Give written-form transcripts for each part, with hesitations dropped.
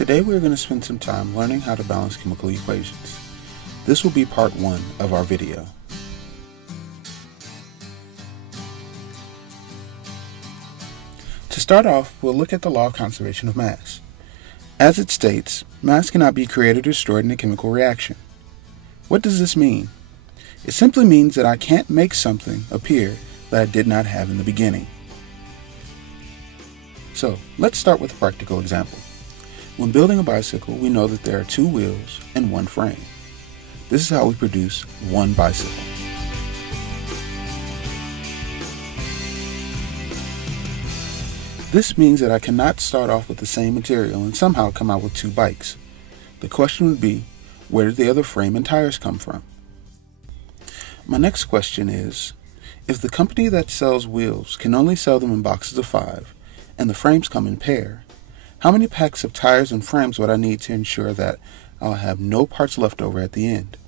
Today we are going to spend some time learning how to balance chemical equations. This will be part 1 of our video. To start off, we'll look at the law of conservation of mass. As it states, mass cannot be created or destroyed in a chemical reaction. What does this mean? It simply means that I can't make something appear that I did not have in the beginning. So, let's start with a practical example. When building a bicycle, we know that there are 2 wheels and 1 frame. This is how we produce 1 bicycle. This means that I cannot start off with the same material and somehow come out with 2 bikes. The question would be, where did the other frame and tires come from? My next question is, if the company that sells wheels can only sell them in boxes of 5, and the frames come in pair, how many packs of tires and frames would I need to ensure that I'll have no parts left over at the end?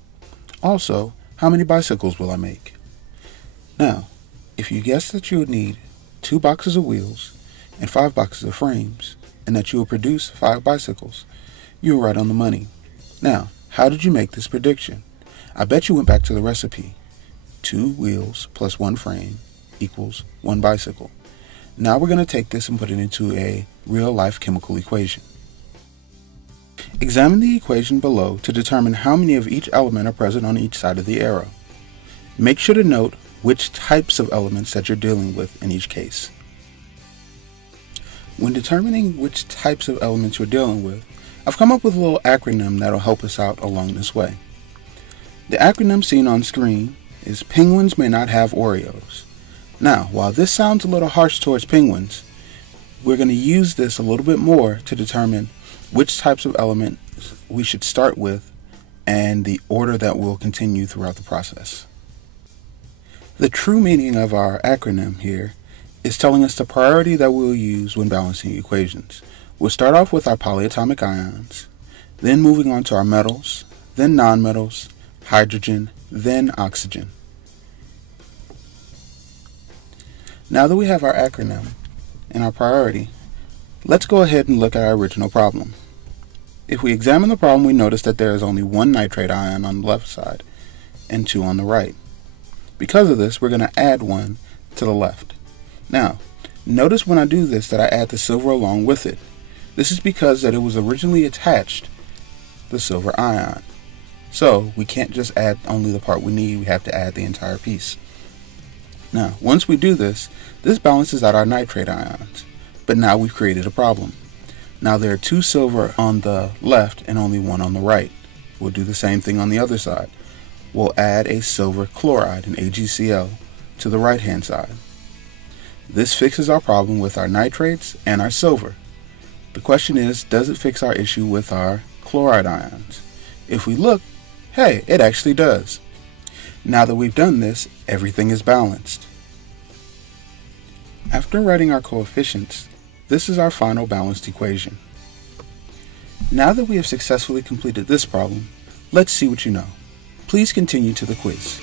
Also, how many bicycles will I make? Now, if you guess that you would need 2 boxes of wheels and 5 boxes of frames, and that you will produce 5 bicycles, you were right on the money. Now, how did you make this prediction? I bet you went back to the recipe. 2 wheels plus 1 frame equals 1 bicycle. Now we're going to take this and put it into a real-life chemical equation. Examine the equation below to determine how many of each element are present on each side of the arrow. Make sure to note which types of elements that you're dealing with in each case. When determining which types of elements you're dealing with, I've come up with a little acronym that'll help us out along this way. The acronym seen on screen is Penguins May Not Have Oreos. Now, while this sounds a little harsh towards penguins, we're going to use this a little bit more to determine which types of elements we should start with and the order that will continue throughout the process. The true meaning of our acronym here is telling us the priority that we'll use when balancing equations. We'll start off with our polyatomic ions, then moving on to our metals, then nonmetals, hydrogen, then oxygen. Now that we have our acronym and our priority, let's go ahead and look at our original problem. If we examine the problem, we notice that there is only 1 nitrate ion on the left side and 2 on the right. Because of this, we're going to add 1 to the left. Now, notice when I do this that I add the silver along with it. This is because that it was originally attached, the silver ion. So, we can't just add only the part we need, we have to add the entire piece. Now, once we do this, this balances out our nitrate ions. But now we've created a problem. Now there are 2 silver on the left and only 1 on the right. We'll do the same thing on the other side. We'll add a silver chloride, an AgCl, to the right hand side. This fixes our problem with our nitrates and our silver. The question is, does it fix our issue with our chloride ions? If we look, hey, it actually does. Now that we've done this, everything is balanced. After writing our coefficients, this is our final balanced equation. Now that we have successfully completed this problem, let's see what you know. Please continue to the quiz.